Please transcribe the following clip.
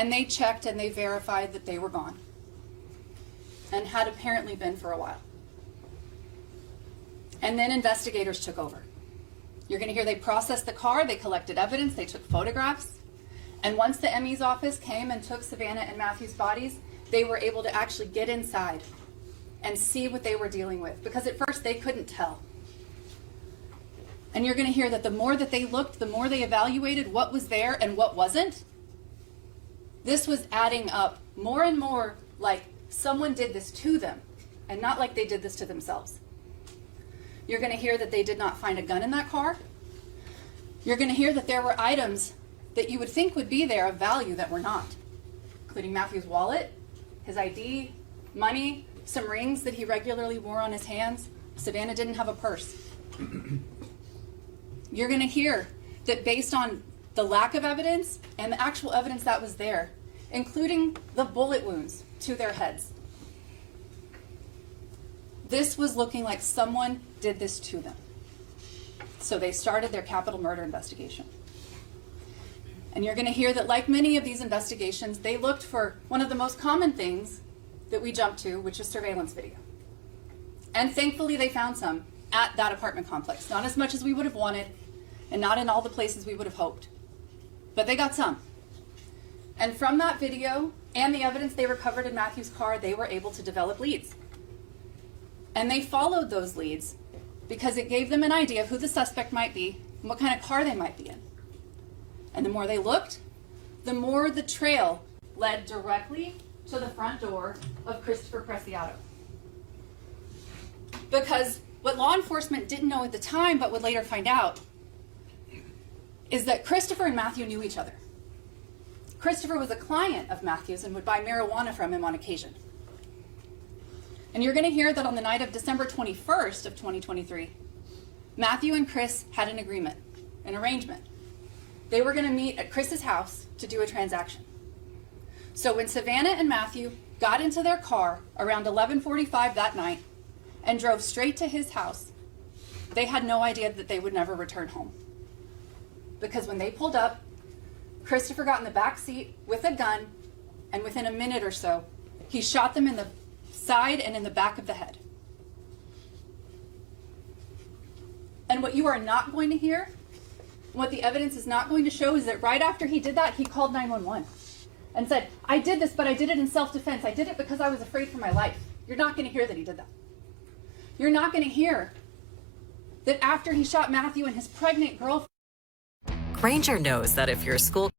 and they checked and they verified that they were gone and had apparently been for a while. And then investigators took over. You're going to hear they processed the car, they collected evidence, they took photographs. And once the ME's office came and took Savannah and Matthew's bodies, they were able to actually get inside and see what they were dealing with, because at first they couldn't tell. And you're going to hear that the more that they looked, the more they evaluated what was there and what wasn't. This was adding up more and more like someone did this to them and not like they did this to themselves. You're going to hear that they did not find a gun in that car. You're going to hear that there were items that you would think would be there of value that were not, including Matthew's wallet, his ID, money, some rings that he regularly wore on his hands. Savannah didn't have a purse. You're going to hear that based on the lack of evidence and the actual evidence that was there, including the bullet wounds to their heads, this was looking like someone did this to them. So they started their capital murder investigation. And you're going to hear that, like many of these investigations, they looked for one of the most common things that we jump to, which is surveillance video. And thankfully they found some at that apartment complex. Not as much as we would have wanted, and not in all the places we would have hoped. But they got some. And from that video and the evidence they recovered in Matthew's car, they were able to develop leads. And they followed those leads because it gave them an idea of who the suspect might be and what kind of car they might be in. And the more they looked, the more the trail led directly to the front door of Christopher Preciado. Because what law enforcement didn't know at the time, but would later find out, is that Christopher and Matthew knew each other. Christopher was a client of Matthew's and would buy marijuana from him on occasion. And you're going to hear that on the night of December 21st of 2023, Matthew and Chris had an agreement, an arrangement. They were going to meet at Chris's house to do a transaction. So when Savannah and Matthew got into their car around 11:45 that night and drove straight to his house, they had no idea that they would never return home. Because when they pulled up, Christopher got in the back seat with a gun, and within a minute or so, he shot them in the side and in the back of the head. And what you are not going to hear, what the evidence is not going to show, is that right after he did that, he called 911 and said, "I did this, but I did it in self-defense. I did it because I was afraid for my life." You're not going to hear that he did that. You're not going to hear that after he shot Matthew and his pregnant girlfriend. Granger knows that if your school